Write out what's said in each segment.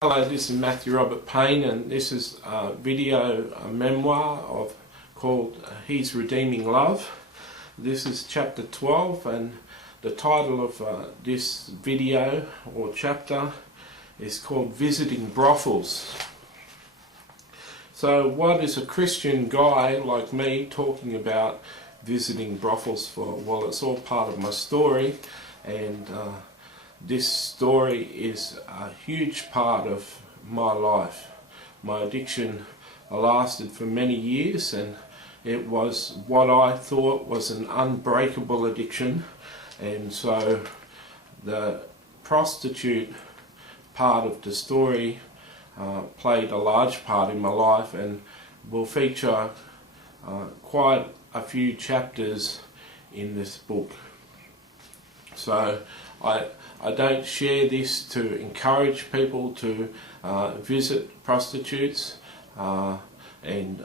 Hello, this is Matthew Robert Payne, and this is a memoir called His Redeeming Love. This is chapter 12, and the title of this video or chapter is called Visiting Brothels. So what is a Christian guy like me talking about visiting brothels for? Well, it's all part of my story, and this story is a huge part of my life. My addiction lasted for many years, and it was what I thought was an unbreakable addiction, and so the prostitute part of the story played a large part in my life and will feature quite a few chapters in this book. So I don't share this to encourage people to visit prostitutes and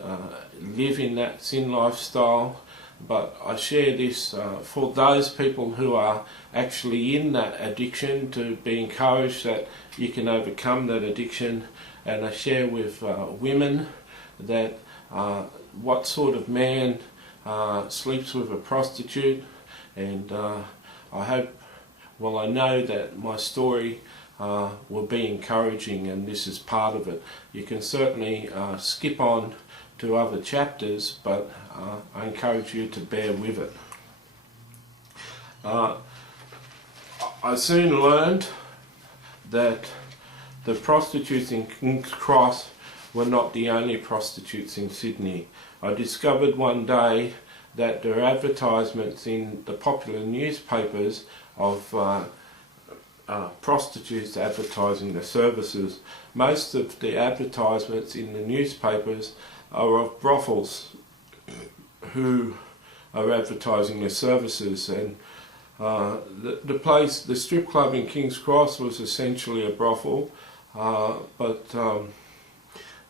live in that sin lifestyle, but I share this for those people who are actually in that addiction, to be encouraged that you can overcome that addiction. And I share with women that what sort of man sleeps with a prostitute, and I hope, well, I know that my story will be encouraging, and this is part of it. You can certainly skip on to other chapters, but I encourage you to bear with it. I soon learned that the prostitutes in King's Cross were not the only prostitutes in Sydney. I discovered one day that there are advertisements in the popular newspapers of prostitutes advertising their services. Most of the advertisements in the newspapers are of brothels who are advertising their services, and the strip club in King's Cross was essentially a brothel, but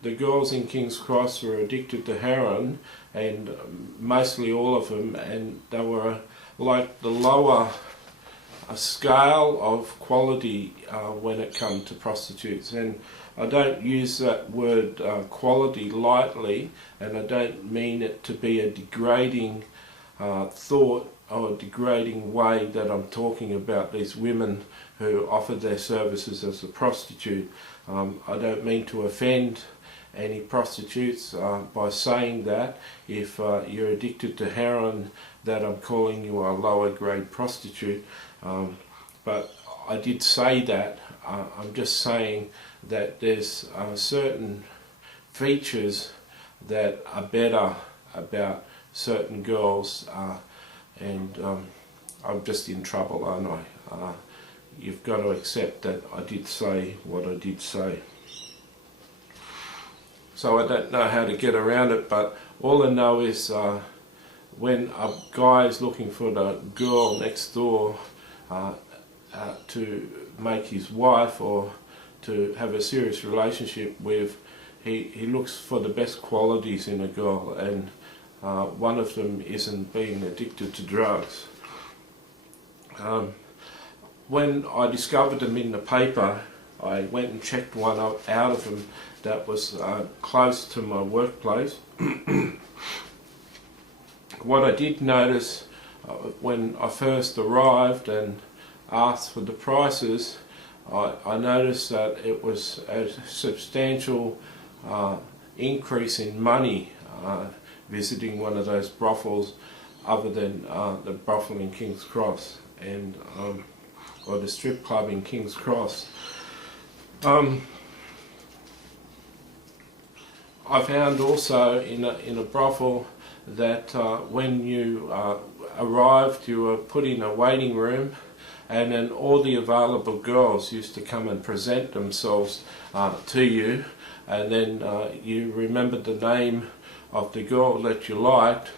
the girls in King's Cross were addicted to heroin, and mostly all of them, and they were like the lower scale of quality when it comes to prostitutes. And I don't use that word quality lightly, and I don't mean it to be a degrading thought or a degrading way that I'm talking about these women who offer their services as a prostitute. I don't mean to offend any prostitutes by saying that if you're addicted to heroin, that I'm calling you a lower grade prostitute, but I did say that. I'm just saying that there's certain features that are better about certain girls, and I'm just in trouble, aren't I? You've got to accept that I did say what I did say. So I don't know how to get around it, but all I know is when a guy is looking for the girl next door to make his wife or to have a serious relationship with, he looks for the best qualities in a girl, and one of them isn't being addicted to drugs. When I discovered them in the paper, I went and checked one out of them that was close to my workplace. What I did notice when I first arrived and asked for the prices, I noticed that it was a substantial increase in money visiting one of those brothels other than the brothel in King's Cross, and or the strip club in King's Cross. I found also in a brothel that when you arrived, you were put in a waiting room, and then all the available girls used to come and present themselves to you, and then you remembered the name of the girl that you liked,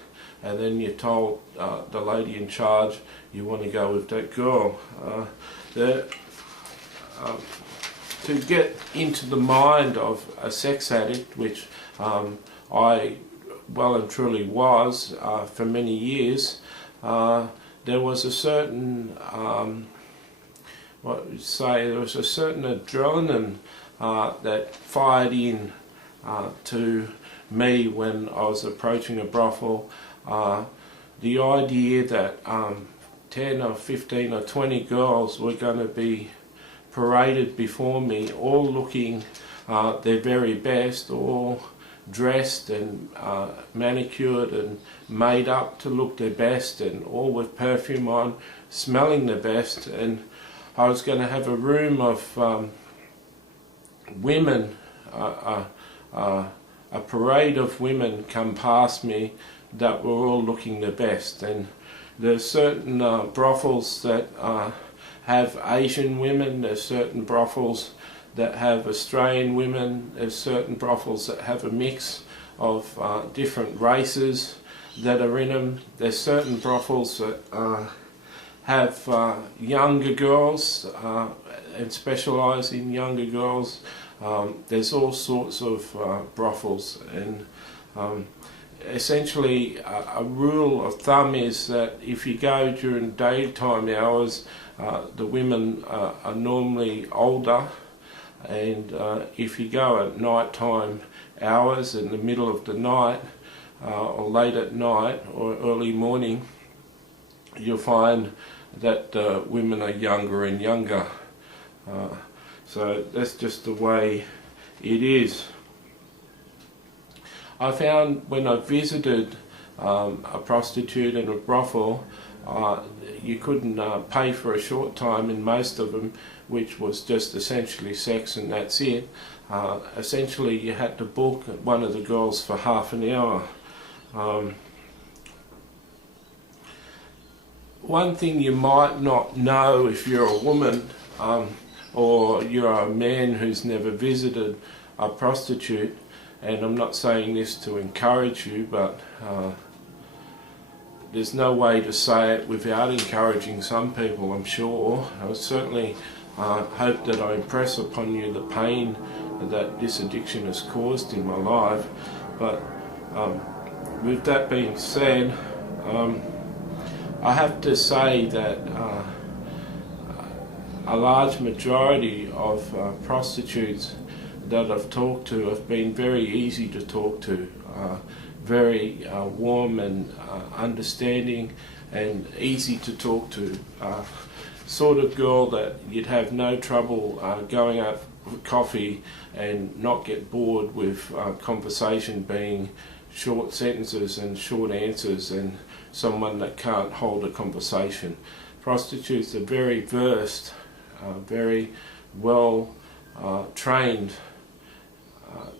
and then you told the lady in charge you want to go with that girl. To get into the mind of a sex addict, which I well and truly was for many years, there was a certain there was a certain adrenaline that fired in to me when I was approaching a brothel. The idea that 10 or 15 or 20 girls were going to be paraded before me, all looking their very best, all dressed and manicured and made up to look their best, and all with perfume on, smelling the best, and I was going to have a room of women, a parade of women come past me that were all looking the best. And there's certain brothels that have Asian women, there's certain brothels that have Australian women, there's certain brothels that have a mix of different races that are in them. There's certain brothels that have younger girls and specialise in younger girls. There's all sorts of brothels, and essentially a rule of thumb is that if you go during daytime hours, the women are normally older, and if you go at nighttime hours, in the middle of the night or late at night or early morning, you'll find that women are younger and younger. So that's just the way it is. I found when I visited a prostitute in a brothel, you couldn't pay for a short time in most of them, which was just essentially sex and that's it. Essentially you had to book one of the girls for half an hour. One thing you might not know if you're a woman, or you're a man who's never visited a prostitute, and I'm not saying this to encourage you, but there's no way to say it without encouraging some people, I'm sure. I certainly hope that I impress upon you the pain that this addiction has caused in my life. But with that being said, I have to say that a large majority of prostitutes that I've talked to have been very easy to talk to, very warm and understanding and easy to talk to. Sort of girl that you'd have no trouble going out for coffee and not get bored with conversation being short sentences and short answers, and someone that can't hold a conversation. Prostitutes are very versed, very well trained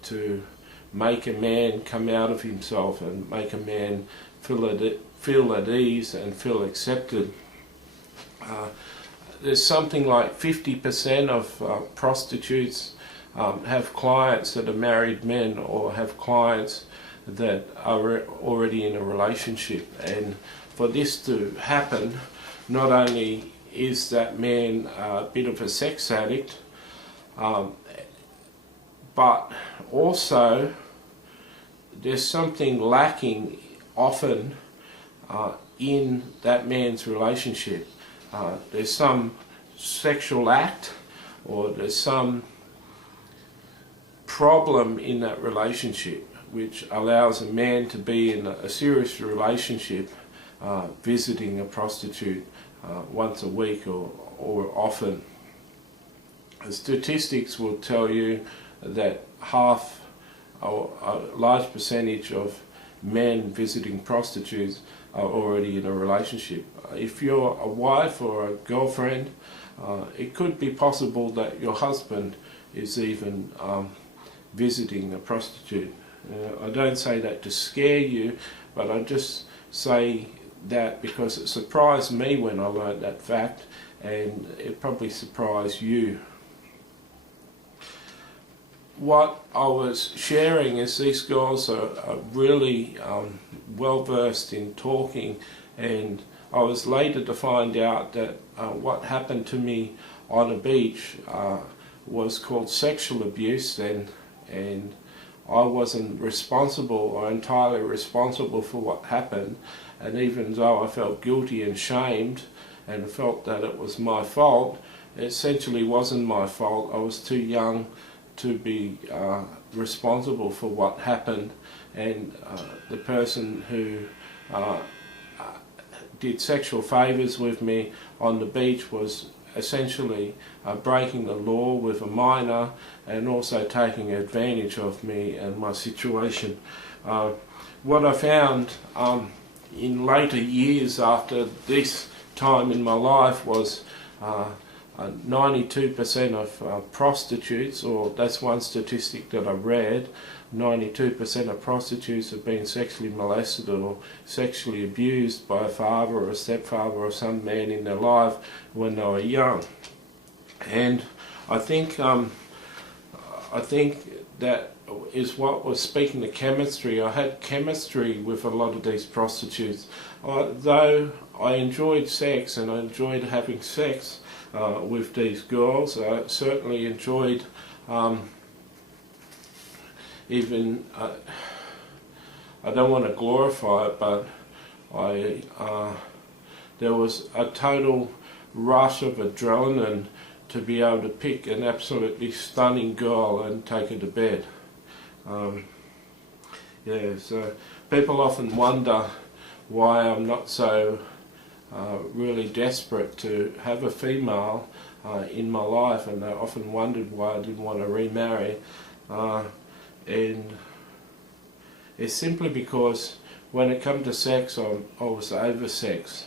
to make a man come out of himself and make a man feel at ease and feel accepted. There's something like 50% of prostitutes have clients that are married men, or have clients that are already in a relationship. And for this to happen, not only is that man a bit of a sex addict, but also there's something lacking often in that man's relationship. There's some sexual act, or there's some problem in that relationship which allows a man to be in a serious relationship, visiting a prostitute once a week or often. The statistics will tell you that half or a large percentage of men visiting prostitutes are already in a relationship. If you're a wife or a girlfriend, it could be possible that your husband is even visiting a prostitute. I don't say that to scare you, but I just say that because it surprised me when I learned that fact, and it probably surprised you. What I was sharing is these girls are really well versed in talking, and I was later to find out that what happened to me on a beach was called sexual abuse, and I wasn't responsible or entirely responsible for what happened. And even though I felt guilty and shamed and felt that it was my fault, it essentially wasn't my fault. I was too young to be responsible for what happened, and the person who did sexual favours with me on the beach was essentially breaking the law with a minor and also taking advantage of me and my situation. What I found in later years after this time in my life was 92% of prostitutes, or that's one statistic that I read, 92% of prostitutes have been sexually molested or sexually abused by a father or a stepfather or some man in their life when they were young. And I think that is what was speaking to chemistry. I had chemistry with a lot of these prostitutes. Though I enjoyed sex and I enjoyed having sex with these girls, I certainly enjoyed I don't want to glorify it, but there was a total rush of adrenaline to be able to pick an absolutely stunning girl and take her to bed. Yeah, so people often wonder why I'm not so really desperate to have a female in my life, and they often wondered why I didn't want to remarry. And it's simply because when it comes to sex, I was oversexed.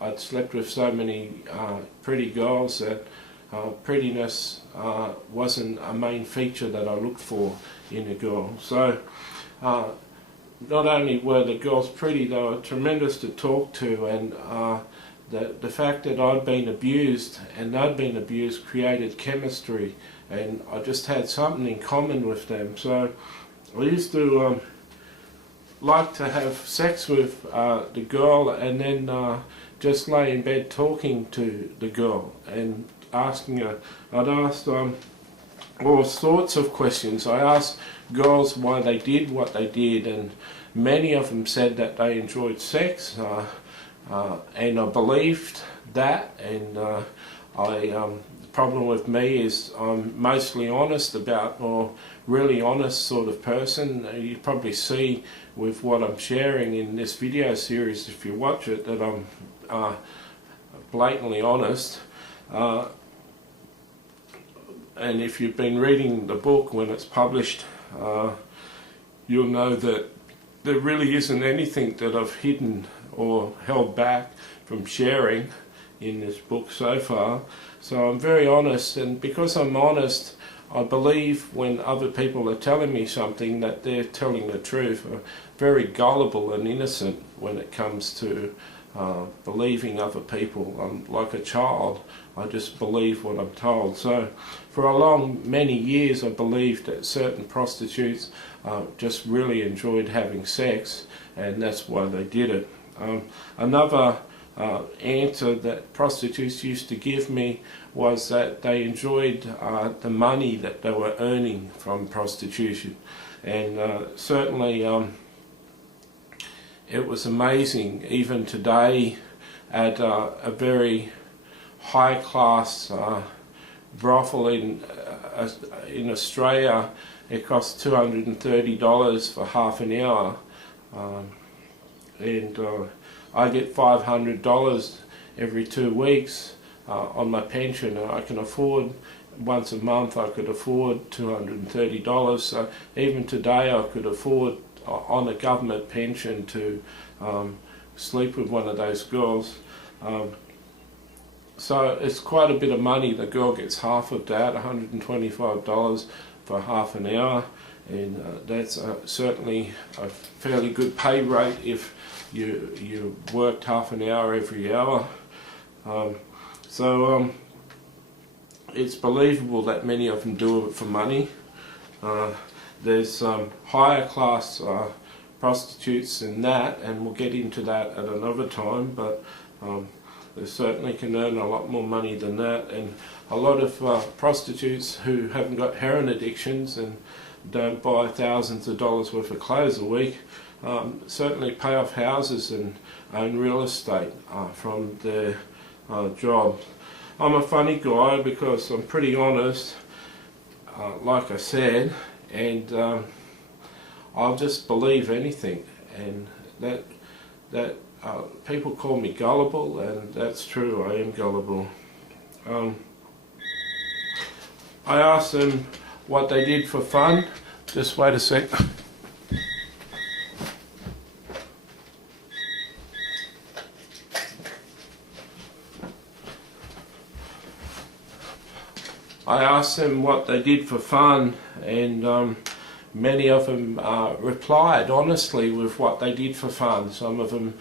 I'd slept with so many pretty girls that prettiness wasn't a main feature that I looked for in a girl. So not only were the girls pretty, they were tremendous to talk to, and the fact that I'd been abused and they'd been abused created chemistry, and I just had something in common with them. So I used to like to have sex with the girl and then just lay in bed talking to the girl and asking her. I'd asked all sorts of questions. I asked girls why they did what they did, and many of them said that they enjoyed sex, and I believed that. And the problem with me is I'm mostly honest about, or really honest sort of person. You probably see with what I'm sharing in this video series, if you watch it, that I'm blatantly honest. And if you've been reading the book when it's published, you'll know that there really isn't anything that I've hidden or held back from sharing in this book so far. So I'm very honest, and because I'm honest, I believe when other people are telling me something that they're telling the truth. I'm very gullible and innocent when it comes to believing other people. I'm like a child. I just believe what I'm told. So for many years I believed that certain prostitutes just really enjoyed having sex, and that's why they did it. Another answer that prostitutes used to give me was that they enjoyed the money that they were earning from prostitution, and certainly it was amazing. Even today at a very high class brothel in Australia, it costs $230 for half an hour, and I get $500 every 2 weeks on my pension. I can afford, once a month I could afford $230. So even today I could afford on a government pension to sleep with one of those girls. So it's quite a bit of money. The girl gets half of that, $125 for half an hour, and that's certainly a fairly good pay rate if you worked half an hour every hour. So it's believable that many of them do it for money. There's higher class prostitutes than that, and we'll get into that at another time, but they certainly can earn a lot more money than that. And a lot of prostitutes who haven't got heroin addictions and don't buy thousands of dollars worth of clothes a week certainly pay off houses and own real estate from their job. I'm a funny guy because I'm pretty honest, like I said, and I'll just believe anything, and that people call me gullible, and that's true, I am gullible. I asked them what they did for fun. Just wait a sec. I asked them what they did for fun, and many of them replied honestly with what they did for fun. Some of them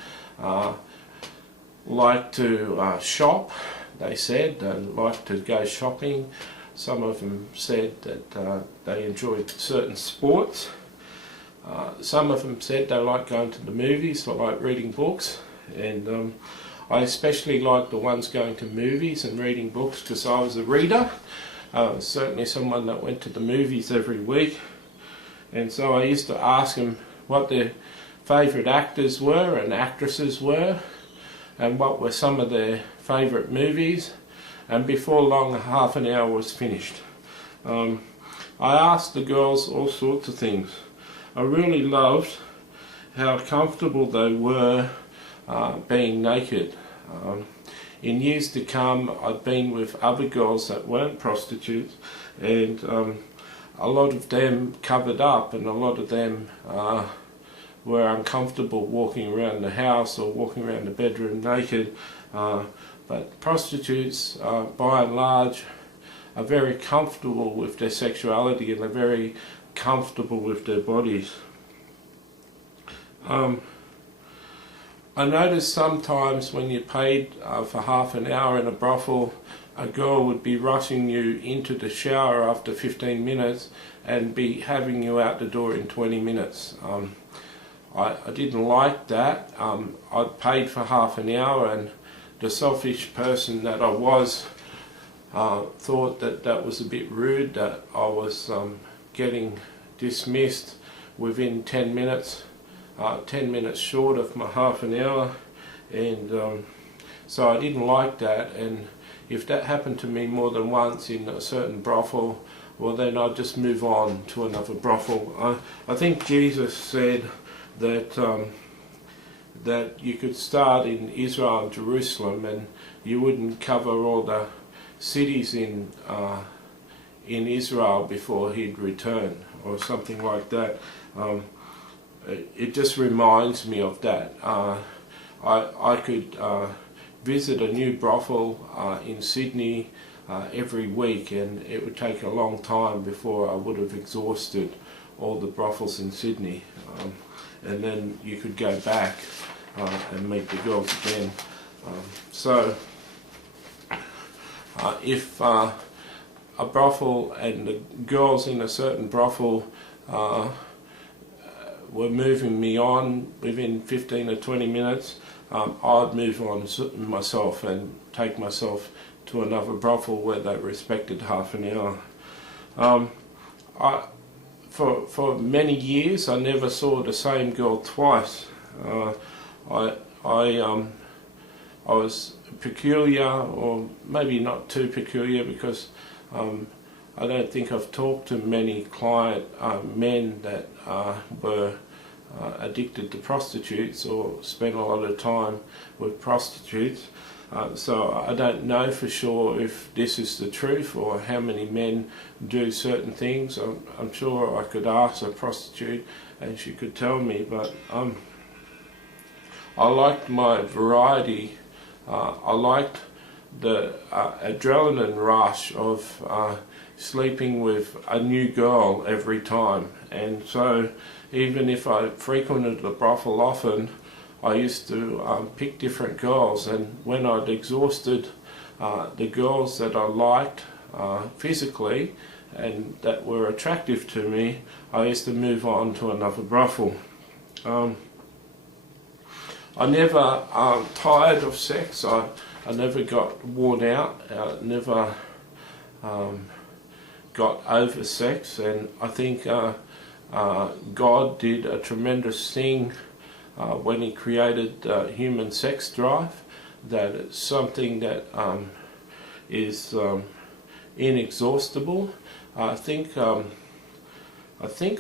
like to shop, they said, they like to go shopping. Some of them said that they enjoyed certain sports. Some of them said they like going to the movies, they like reading books, and I especially like the ones going to movies and reading books because I was a reader. Certainly someone that went to the movies every week, and so I used to ask them what their favourite actors were and actresses were, and what were some of their favourite movies, and before long half an hour was finished. I asked the girls all sorts of things. I really loved how comfortable they were being naked. In years to come, I've been with other girls that weren't prostitutes, and a lot of them covered up, and a lot of them were uncomfortable walking around the house or walking around the bedroom naked. But prostitutes, by and large, are very comfortable with their sexuality, and they're very comfortable with their bodies. I noticed sometimes when you paid for half an hour in a brothel, a girl would be rushing you into the shower after 15 minutes and be having you out the door in 20 minutes. I didn't like that. I'd paid for half an hour, and the selfish person that I was thought that that was a bit rude, that I was getting dismissed within 10 minutes. 10 minutes short of my half an hour, and so I didn't like that. And if that happened to me more than once in a certain brothel, well, then I'd just move on to another brothel. I think Jesus said that that you could start in Israel and Jerusalem, and you wouldn't cover all the cities in Israel before he'd return, or something like that. It just reminds me of that. I could visit a new brothel in Sydney every week, and it would take a long time before I would have exhausted all the brothels in Sydney. And then you could go back and meet the girls again. So if a brothel and the girls in a certain brothel were moving me on within 15 or 20 minutes, I'd move on myself and take myself to another brothel where they respected half an hour. For many years I never saw the same girl twice. I was peculiar, or maybe not too peculiar, because I don't think I've talked to many men that were addicted to prostitutes or spent a lot of time with prostitutes. So I don't know for sure if this is the truth or how many men do certain things. I'm sure I could ask a prostitute and she could tell me, but I liked my variety. I liked the adrenaline rush of sleeping with a new girl every time, and so even if I frequented the brothel often, I used to pick different girls, and when I'd exhausted the girls that I liked physically and that were attractive to me, I used to move on to another brothel. I never tired of sex. I never got worn out. I never got over sex, and I think God did a tremendous thing when He created human sex drive. That it's something that is inexhaustible. I think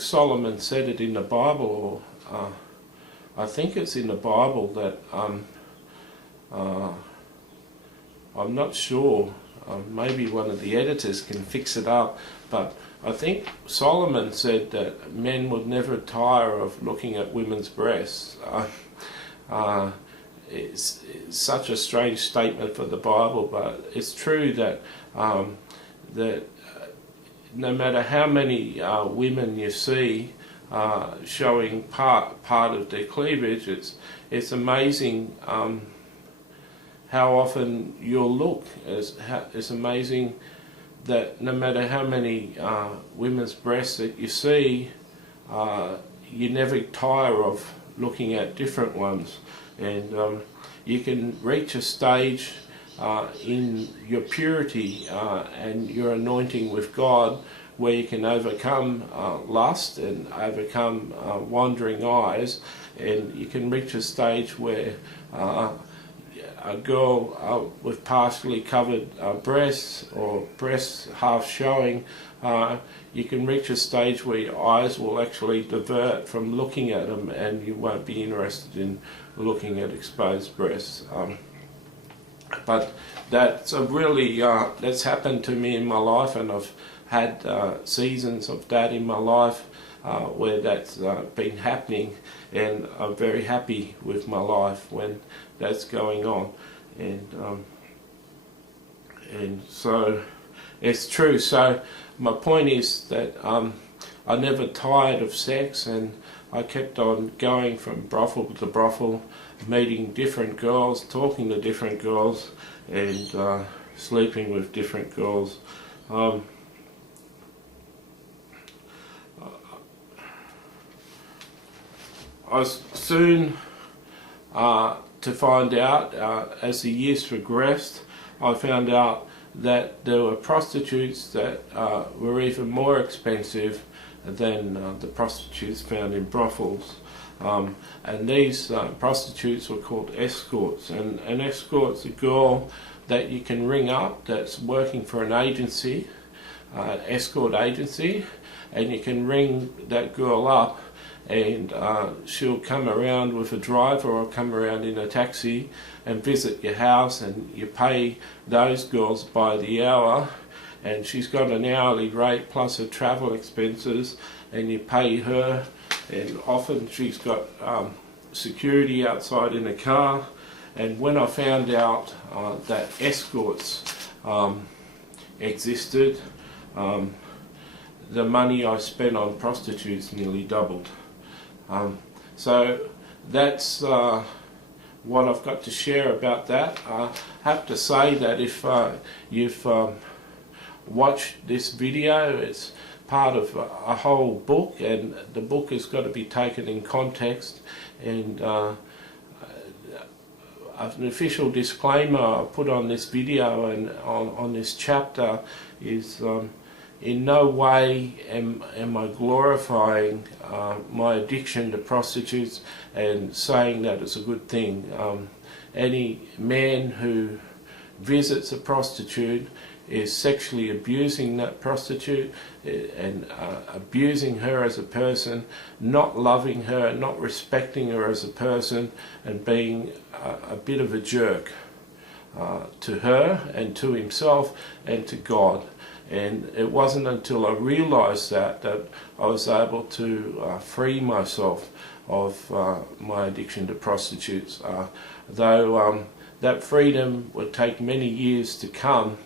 Solomon said it in the Bible, or I think it's in the Bible that I'm not sure. Maybe one of the editors can fix it up, but I think Solomon said that men would never tire of looking at women's breasts. It's such a strange statement for the Bible, but it's true that no matter how many women you see showing part of their cleavage, it's amazing how often you'll look. It's amazing that no matter how many women's breasts that you see, you never tire of looking at different ones. And you can reach a stage in your purity and your anointing with God where you can overcome lust and overcome wandering eyes, and you can reach a stage where a girl with partially covered breasts or breasts half showing, you can reach a stage where your eyes will actually divert from looking at them and you won't be interested in looking at exposed breasts. But that's that's happened to me in my life, and I've had seasons of that in my life where that's been happening, and I'm very happy with my life when that's going on. And so it's true. So my point is that I never tired of sex, and I kept on going from brothel to brothel, meeting different girls, talking to different girls, and sleeping with different girls. I was soon to find out, as the years progressed, I found out that there were prostitutes that were even more expensive than the prostitutes found in brothels. And these prostitutes were called escorts, and an escort's a girl that you can ring up that's working for an agency, escort agency, and you can ring that girl up, and she'll come around with a driver or come around in a taxi and visit your house, and you pay those girls by the hour, and she's got an hourly rate plus her travel expenses, and you pay her, and often she's got security outside in the car. And when I found out that escorts existed, the money I spent on prostitutes nearly doubled. So that's what I've got to share about that. I have to say that if you've watched this video, it's part of a whole book, and the book has got to be taken in context. And an official disclaimer I put on this video and on this chapter is in no way am I glorifying my addiction to prostitutes and saying that it's a good thing. Any man who visits a prostitute is sexually abusing that prostitute and abusing her as a person, not loving her, not respecting her as a person, and being a bit of a jerk to her and to himself and to God. And it wasn't until I realized that I was able to free myself of my addiction to prostitutes. Though that freedom would take many years to come,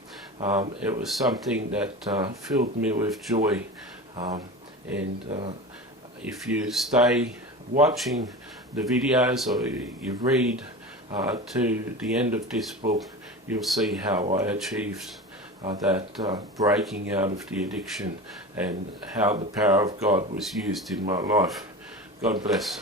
it was something that filled me with joy. And if you stay watching the videos or you read to the end of this book, you'll see how I achieved that breaking out of the addiction and how the power of God was used in my life. God bless.